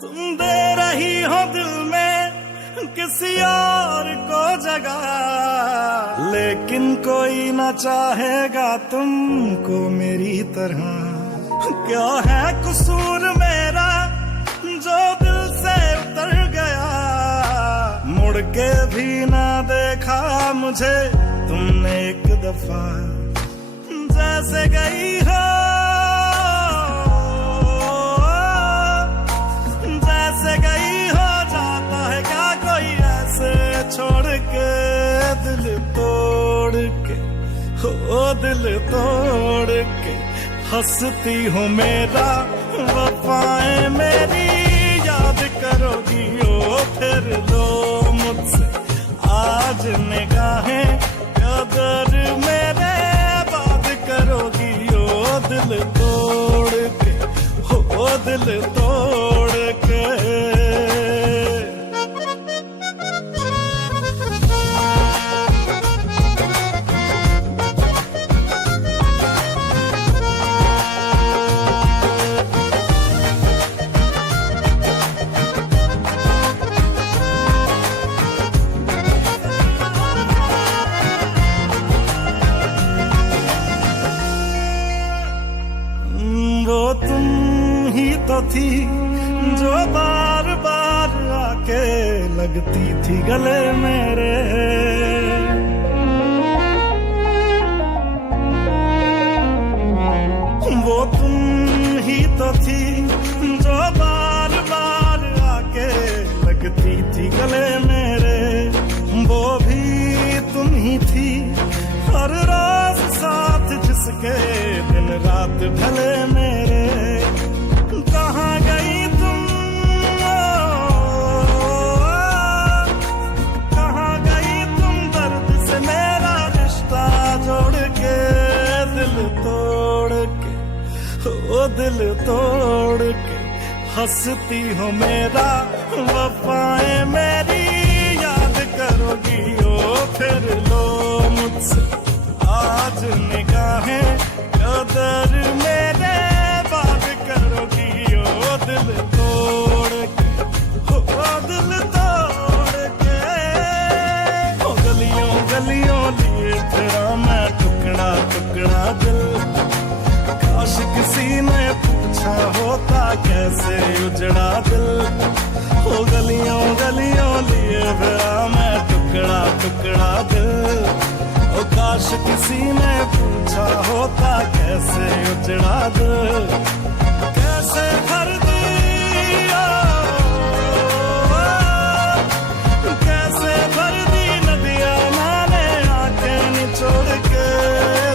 तुम दे रही हो दिल में किसी और को जगह, लेकिन कोई ना चाहेगा तुमको मेरी तरह। क्या है कसूर मेरा जो दिल से उतर गया, मुड़ के भी ना देखा मुझे तुमने एक दफा। जैसे गई हो जैसे गई हो, जाता है क्या कोई ऐसे छोड़ के, दिल तोड़ के, हो दिल तोड़ के। हंसती हो मेरा वफाएं मेरी याद करोगी ओ फिर लो मुझसे आज निगाहें, कदर मेरे बात करोगी ओ दिल तोड़ के, हो दिल तोड़ के। वो तुम ही तो थी जो बार बार आके लगती थी गले मेरे। वो तुम ही तो थी जो बार बार आके लगती थी गले मेरे। वो भी तुम ही थी हर रोज साथ जिसके दिन रात भले मेरे। कहाँ गई तुम, कहाँ गई तुम दर्द से मेरा रिश्ता जोड़ के, दिल तोड़ के, ओ दिल तोड़ के। हंसती हो मेरा वफाएं मेरी याद करोगी ओ फिर लो मुझसे आज निगाहें, कदर मेरे बात करोगी ओ दिल तोड़ के, ओ दिल तोड़ के। ओ गलियों गलियों लिए तेरा मैं टुकड़ा टुकड़ा दिल, काश किसी ने पूछा होता कैसे उजड़ा दिल। ओ गलियों गलियों लिए तेरा मैं टुकड़ा टुकड़ा दिल, ओ काश किसी ने पूछा होता कैसे उजड़ा दिल। कैसे भर दिया, कैसे भर दी नदियां मैंने आंखें निचोड़ के,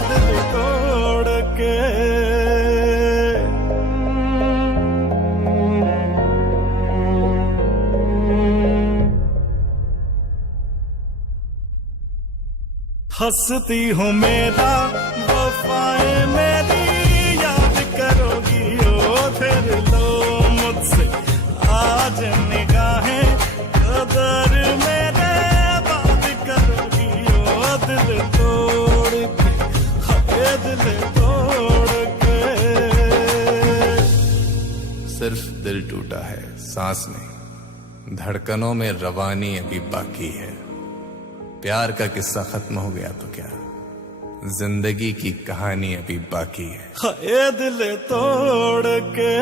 दिल तोड़ के। हंसती हो मेरा वफाएं मेरी याद करोगी ओ फिर लो मुझसे आज निगाहें, कदर मेरे बात करोगी ओ दिल तोड़ के, हे दिल तोड़ के। सिर्फ दिल टूटा है, सांस नहीं, धड़कनों में रवानी अभी बाकी है। प्यार का किस्सा खत्म हो गया तो क्या, जिंदगी की कहानी अभी बाकी है। हाय दिल तोड़ के।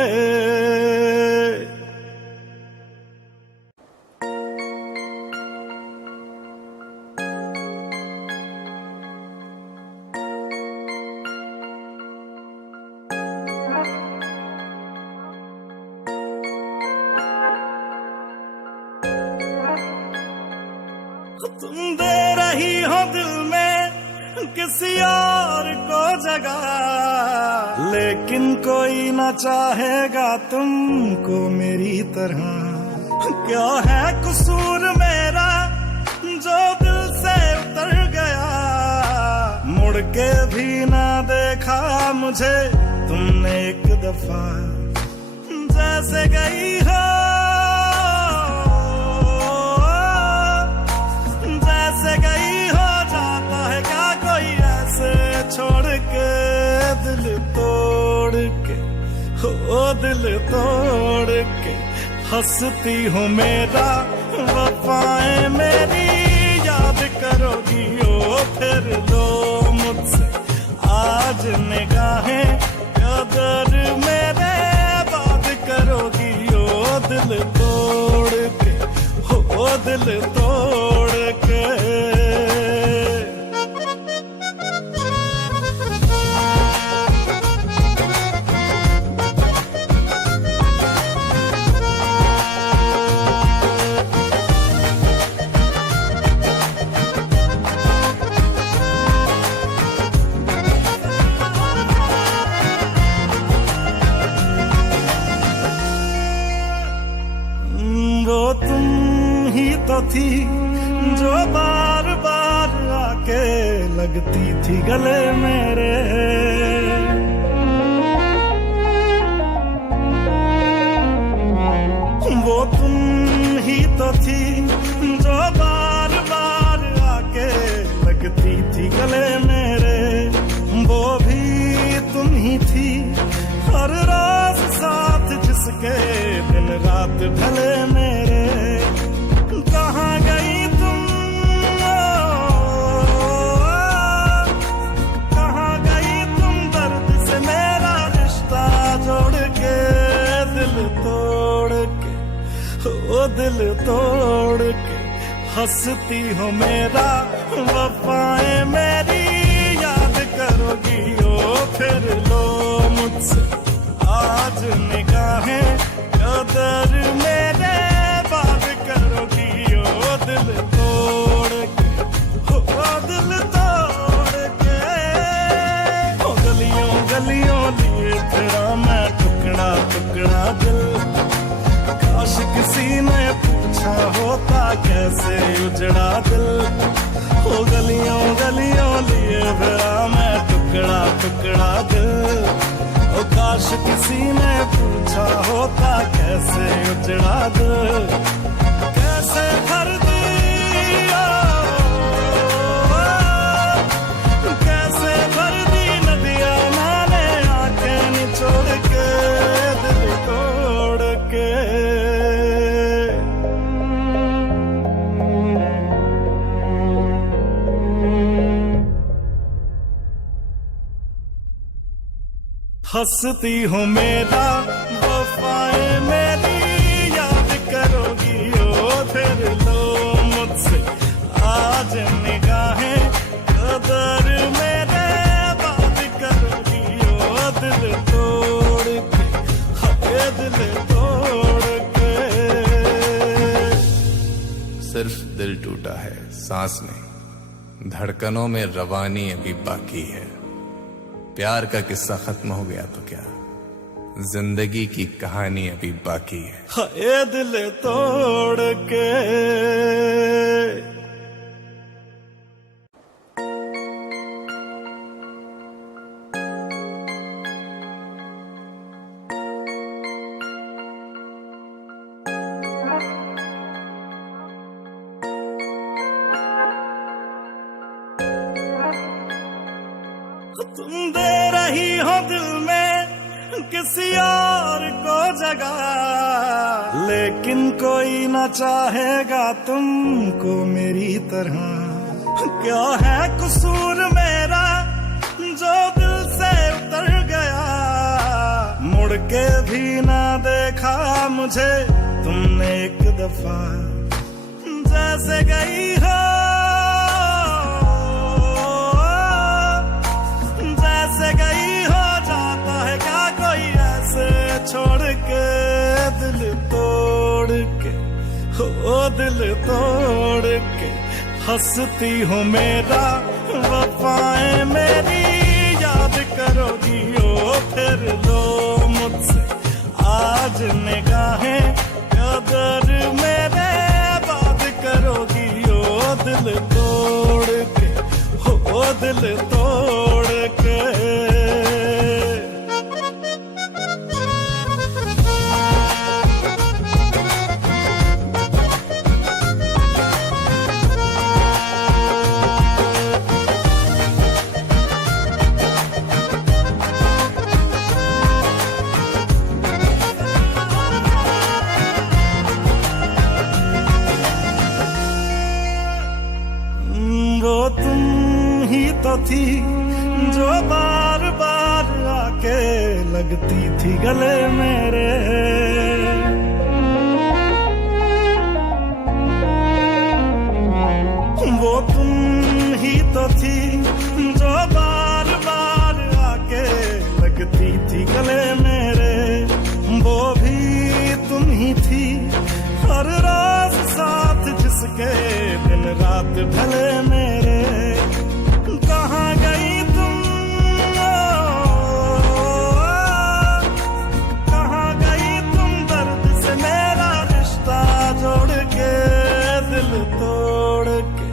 तुम दे रही हो दिल में किसी और को जगह, लेकिन कोई ना चाहेगा तुमको मेरी तरह। क्या है कसूर मेरा जो दिल से उतर गया, मुड़ के भी ना देखा मुझे तुमने एक दफा। जैसे गई हो जैसे गई हो, जाता है क्या कोई ऐसे छोड़ के, दिल तोड़ के, हो दिल तोड़ के। हंसती हो मेरा वफाएं मेरी याद करोगी ओ फिर लो मुझसे आज निगाहें कदर मेरे बात करोगी ओ दिल तोड़ के ओ दिल तोड़ के वो तुम ही तो थी जो बार बार आके लगती थी गले मेरे वो तुम ही तो थी जो बार बार आके लगती थी गले मेरे वो भी तुम ही थी हर रोज साथ जिसके दिन रात ढले मेरे कहाँ गई तुम कहाँ गई तुम दर्द से मेरा रिश्ता जोड़ के दिल तोड़ के ओ दिल तोड़ के हंसती हो मेरा वफाएं मेरी याद करोगी ओ फिर लो मुझसे आज निगाहें कदर मेरे बात करोगी ओ दिल तोड़ के ओ दिल तोड़ के ओ गलियों गलियों लिए तेरा मैं टुकड़ा टुकड़ा दिल काश किसी ने पूछा होता कैसे उजड़ा दिल ओ गलियों गलियों लिए तेरा मैं टुकड़ा टुकड़ा दिल ओ काश किसी ने पूछा होता कैसे उजड़ा दिल कैसे भर दिया कैसे भर दी नदियां मैंने आंखें निचोड़ के दिल तोड़ के हंसती हो मेरा वफाएं मेरी याद करोगी ओ फिर लो मुझसे आज निगाहें कदर मेरे बात करोगी ओ दिल तोड़ के हाय दिल तोड़ के सिर्फ दिल टूटा है सांस नहीं धड़कनों में रवानी अभी बाकी है प्यार का किस्सा खत्म हो गया तो क्या जिंदगी की कहानी अभी बाकी है हाय दिल तोड़ के तुम दे रही हो दिल में किसी और को जगह लेकिन कोई ना चाहेगा तुमको मेरी तरह क्या है कसूर मेरा जो दिल से उतर गया मुड़ के भी ना देखा मुझे तुमने एक दफा जैसे गई हो गई हो जाता है क्या कोई ऐसे छोड़ के दिल तोड़ के ओ दिल तोड़ के हंसती हो मेरा वफाएं मेरी याद करोगी ओ फिर लो मुझसे आज निगाहें कदर मेरे बात करोगी ओ दिल तोड़ के ओ दिल तोड़ के लगती थी गले मेरे। वो तुम ही तो थी जो बार बार आके लगती थी गले मेरे। वो भी तुम ही थी हर रोज साथ जिसके दिन रात ढले मेरे। कहाँ गई तुम, कहाँ गई तुम दर्द से मेरा रिश्ता जोड़ के, दिल तोड़ के,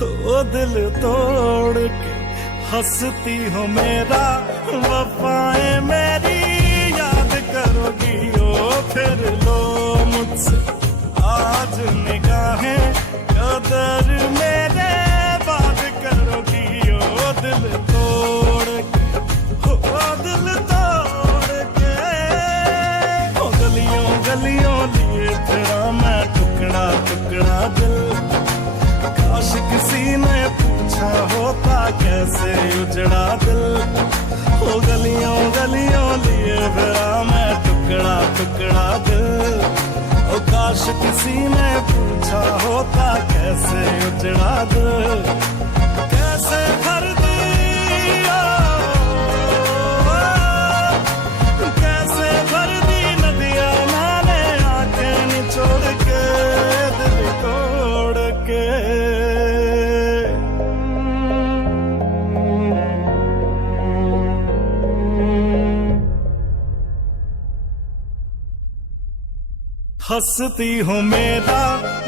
ओ दिल तोड़ के हंसती हो मेरा वफाएं मेरी याद करोगी ओ फिर लो मुझसे आज निगाहें कदर मेरे बात करोगी ओ दिल तोड़ के, ओ दिल तोड़ के। ओ गलियों गलियों लिए तेरा मैं टुकड़ा टुकड़ा दिल, काश किसी ने पूछा होता कैसे उजड़ा दिल। ओ गलियों गलियों लिए फिरा मैं टुकड़ा टुकड़ा दिल, ओ काश किसी ने पूछा होता कैसे उजड़ा दिल। कैसे भर दिया, कैसे भर दी नदियां मैंने आंखें निचोड़ के, दिल तोड़ के। हंसती हो मेरा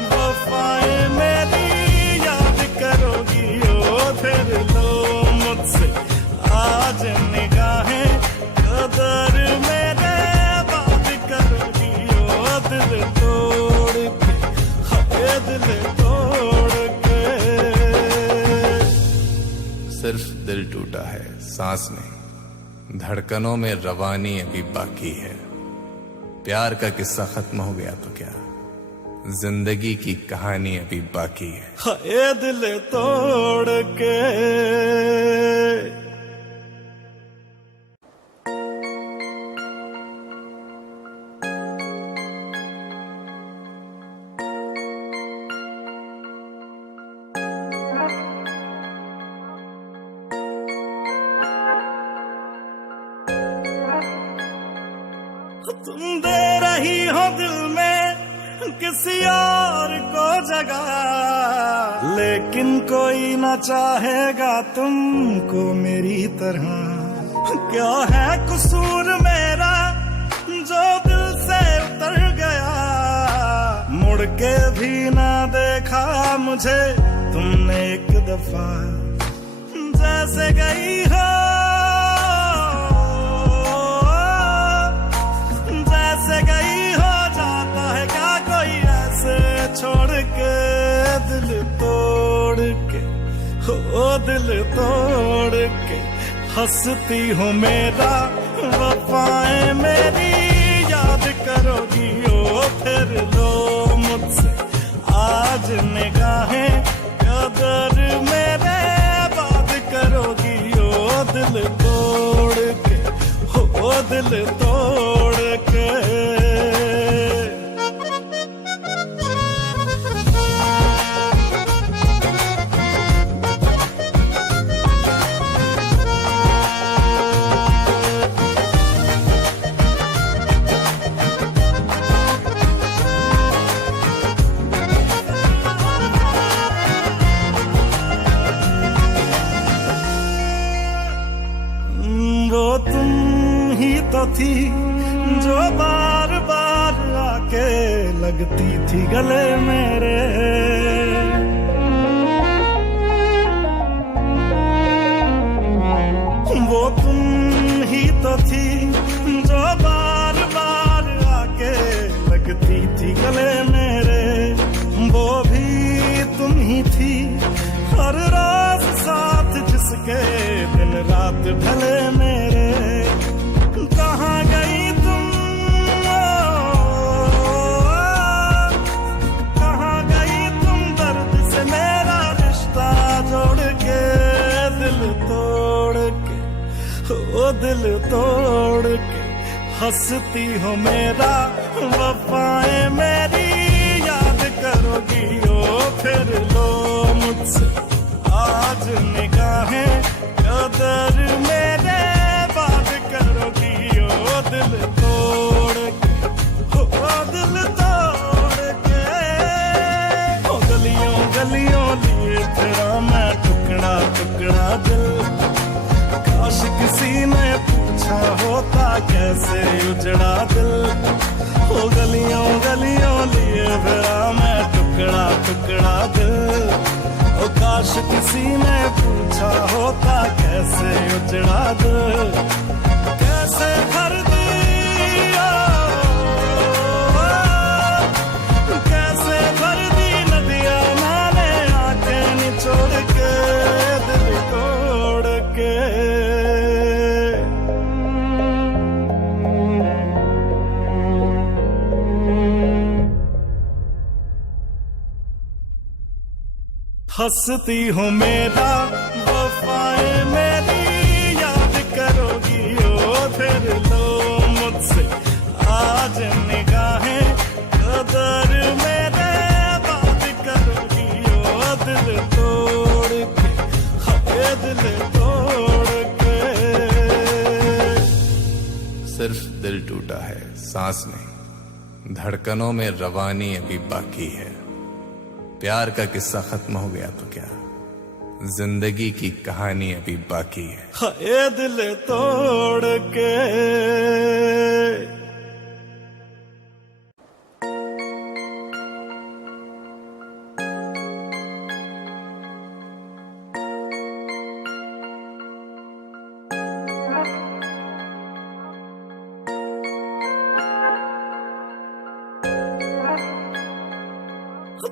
वफाएं मेरी याद करोगी ओ फिर लो मुझसे आज निगाहें कदर मेरे बात करोगी ओ दिल तोड़ के, हाय दिल तोड़ के। सिर्फ दिल टूटा है, सांस नहीं। धड़कनों में रवानी अभी बाकी है। प्यार का किस्सा खत्म हो गया तो क्या, जिंदगी की कहानी अभी बाकी है। हाय दिल तोड़ के। तुम दे रही हो दिल में किसी और को जगह, लेकिन कोई ना चाहेगा तुमको मेरी तरह। क्या है कसूर मेरा जो दिल से उतर गया, मुड़ के भी ना देखा मुझे तुमने एक दफा। जैसे गई हो छोड़ के, दिल तोड़ के, ओ दिल तोड़ के हंसती हो मेरा वफाएं मेरी याद करोगी ओ फिर लो मुझसे आज निगाहें कदर मेरे बात करोगी ओ दिल तोड़ के, ओ दिल तोड़ के। तो थी जो बार बार आके लगती थी गले मेरे। वो तुम ही तो थी जो बार बार आके लगती थी गले मेरे। वो भी तुम ही थी हर रोज साथ जिसके दिन रात ढले मेरे। कहाँ गई तुम, कहाँ गई तुम दर्द से मेरा रिश्ता जोड़ के, दिल तोड़ के, ओ ओ दिल तोड़ के हंसती हो मेरा वफाएं मेरी याद करोगी ओ फिर लो मुझसे आज निगाहें कदर मेरे बात करोगी ओ दिल तोड़ के ओ दिल तोड़ के ओ गलियों गलियों लिए तेरा मैं टुकड़ा टुकड़ा दिल काश किसी ने पूछा होता कैसे उजड़ा दिल ओ गलियों गलियों लिए फिरा मैं टुकड़ा टुकड़ा दिल ओ काश किसी ने पूछा होता कैसे उजड़ा दिल कैसे भर दिया कैसे भर दी नदियां मैंने आंखें निचोड़ के दिल तोड़ के हंसती हो मेरा वफाएं मेरी याद करोगी ओ फिर लो मुझसे आज निगाहें कदर मेरे बात करोगी ओ दिल तोड़ के हाय दिल तोड़ के सिर्फ दिल टूटा है, सांस नहीं। धड़कनों में रवानी अभी बाकी है। प्यार का किस्सा खत्म हो गया तो क्या, जिंदगी की कहानी अभी बाकी है। हाय दिल तोड़ के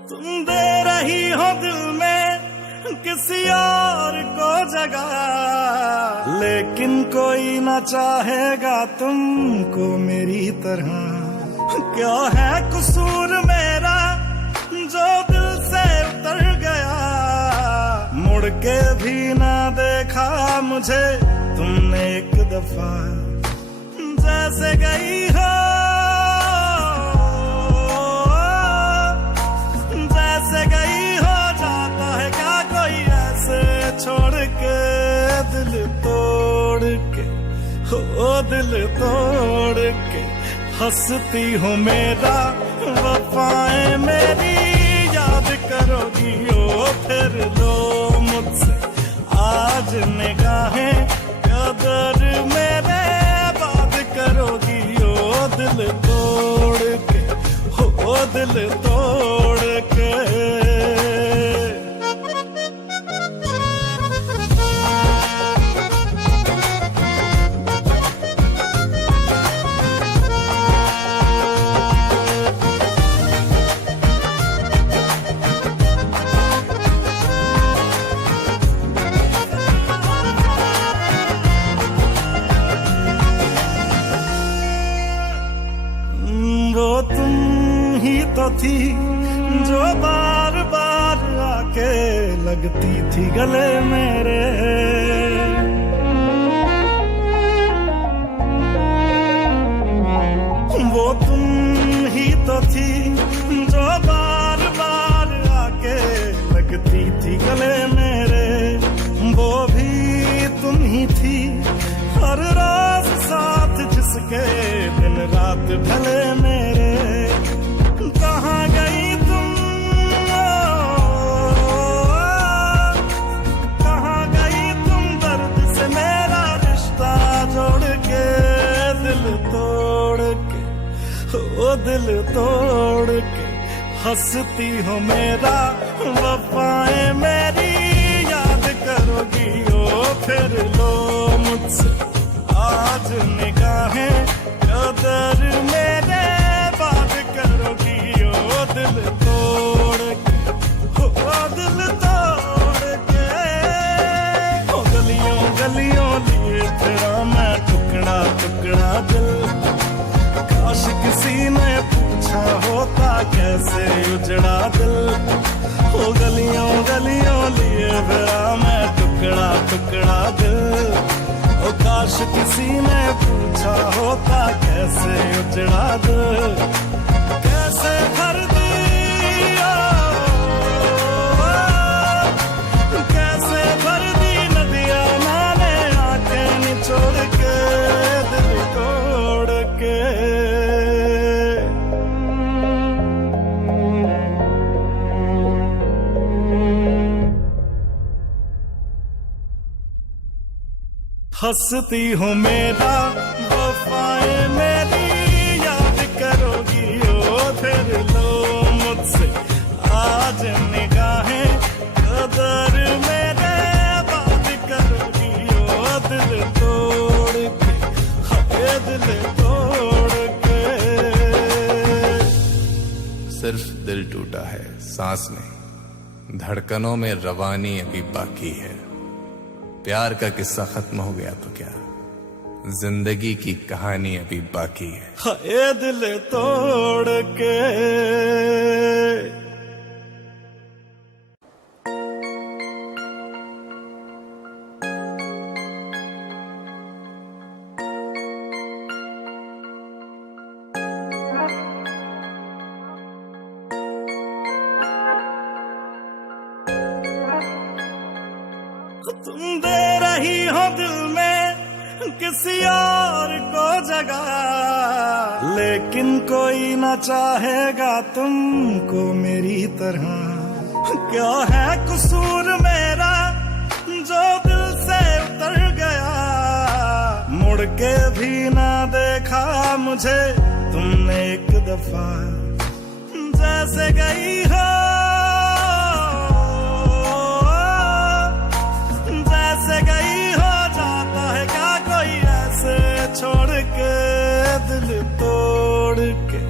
तुम दे रही हो दिल में किसी और को जगह, लेकिन कोई ना चाहेगा तुमको मेरी तरह। क्या है कसूर मेरा जो दिल से उतर गया, मुड़ के भी ना देखा मुझे तुमने एक दफा। जैसे गई हो गई हो जाता है क्या कोई ऐसे छोड़ के दिल तोड़ के हो दिल तोड़ के हंसती हो मेरा वफाएं मेरी याद करोगी ओ फिर लो मुझसे आज निगाहें कदर मेरे बात करोगी ओ दिल तोड़ के हो दिल तोड़ के। वो तुम ही तो थी जो बार बार आके लगती थी गले मेरे। वो तुम ही तो थी जो बार बार आके लगती थी गले मेरे। वो भी तुम ही थी हर रोज साथ जिसके दिन रात भले मेरे। कहाँ गई तुम कहाँ गई तुम दर्द से मेरा रिश्ता जोड़ के दिल तोड़ के ओ दिल तोड़ के हंसती हो मेरा वफाएं मेरी याद करोगी ओ फिर लो मुझसे आज निगाहें कदर मेरे बात करोगी ओ दिल तोड़ के ओ दिल तोड़ के। ओ गलियों गलियों लिए तेरा मैं टुकड़ा टुकड़ा दिल, काश किसी ने पूछा होता कैसे उजड़ा दिल। ओ गलियों गलियों लिए तेरा मैं टुकड़ा टुकड़ा दिल, ओ काश किसी ने पूछा होता कैसे उजड़ा दिल, कैसे भर दिया, कैसे भर दी नदियां मैंने आंखें निचोड़ के दिल तोड़ के। हंसती हूँ मेरा वफाएं मेरी याद करोगी ओ फिर लो मुझसे आज निगाहें कदर मेरे बात करोगी ओ दिल तोड़ के, हाय दिल तोड़ के। सिर्फ दिल टूटा है, सांस नहीं, धड़कनों में रवानी अभी बाकी है। प्यार का किस्सा खत्म हो गया तो क्या, जिंदगी की कहानी अभी बाकी है। हाय दिल तोड़ के। तुम दे रही हो दिल में किसी और को जगह, लेकिन कोई ना चाहेगा तुमको मेरी तरह। क्या है कसूर मेरा जो दिल से उतर गया, मुड़ के भी ना देखा मुझे तुमने एक दफा। जैसे गई हो गई हो जाता है क्या कोई ऐसे छोड़ के दिल तोड़ के,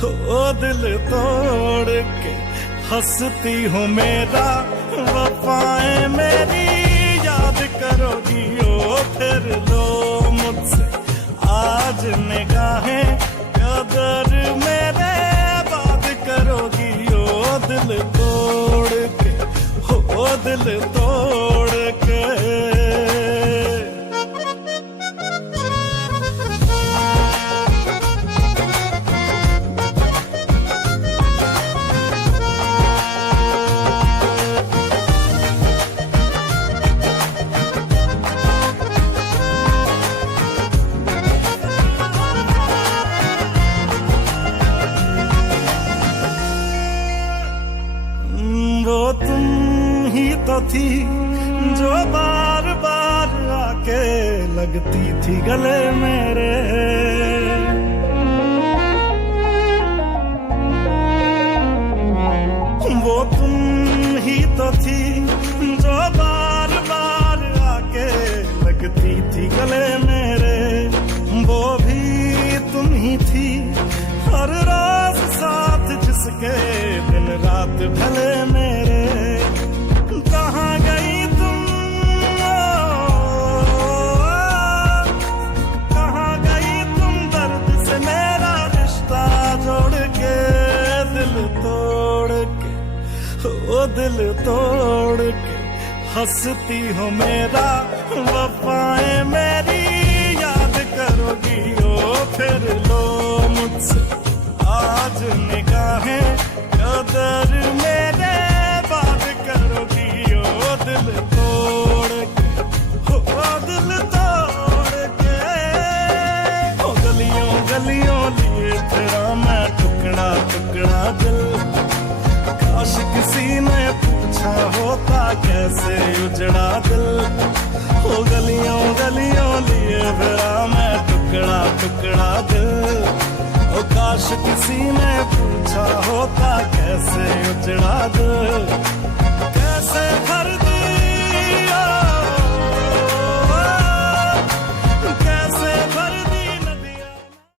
हो दिल तोड़ के। हंसती हूँ मेरा वफाएं मेरी याद करोगी ओ फिर लो मुझसे आज निगाहें कदर मेरे बात करोगी ओ दिल तोड़ के, हो दिल तोड़ के। वो तुम ही तो थी जो बार बार आके लगती थी गले मेरे। वो तुम ही तो थी जो बार बार आके लगती थी गले मेरे। वो भी तुम ही थी हर रोज साथ जिसके दिन रात ढले मेरे। कहाँ गई तुम, कहाँ गई तुम दर्द से मेरा रिश्ता जोड़ के दिल तोड़ के, ओ दिल तोड़ के। हंसती हो मेरा वफाएं मेरी याद करोगी ओ फिर लो मुझसे आज निगाहें कदर मेरे बात करोगी ओ दिल तोड़ के, ओ दिल तोड़ के। ओ गलियों गलियों लिए तेरा मैं टुकड़ा टुकड़ा दिल, काश किसी ने पूछा होता कैसे उजड़ा दिल। ओ गलियों गलियों लिए तेरा मैं टुकड़ा टुकड़ा दिल, ओ काश किसी ने पूछा होता कैसे उजड़ा दिल, कैसे भर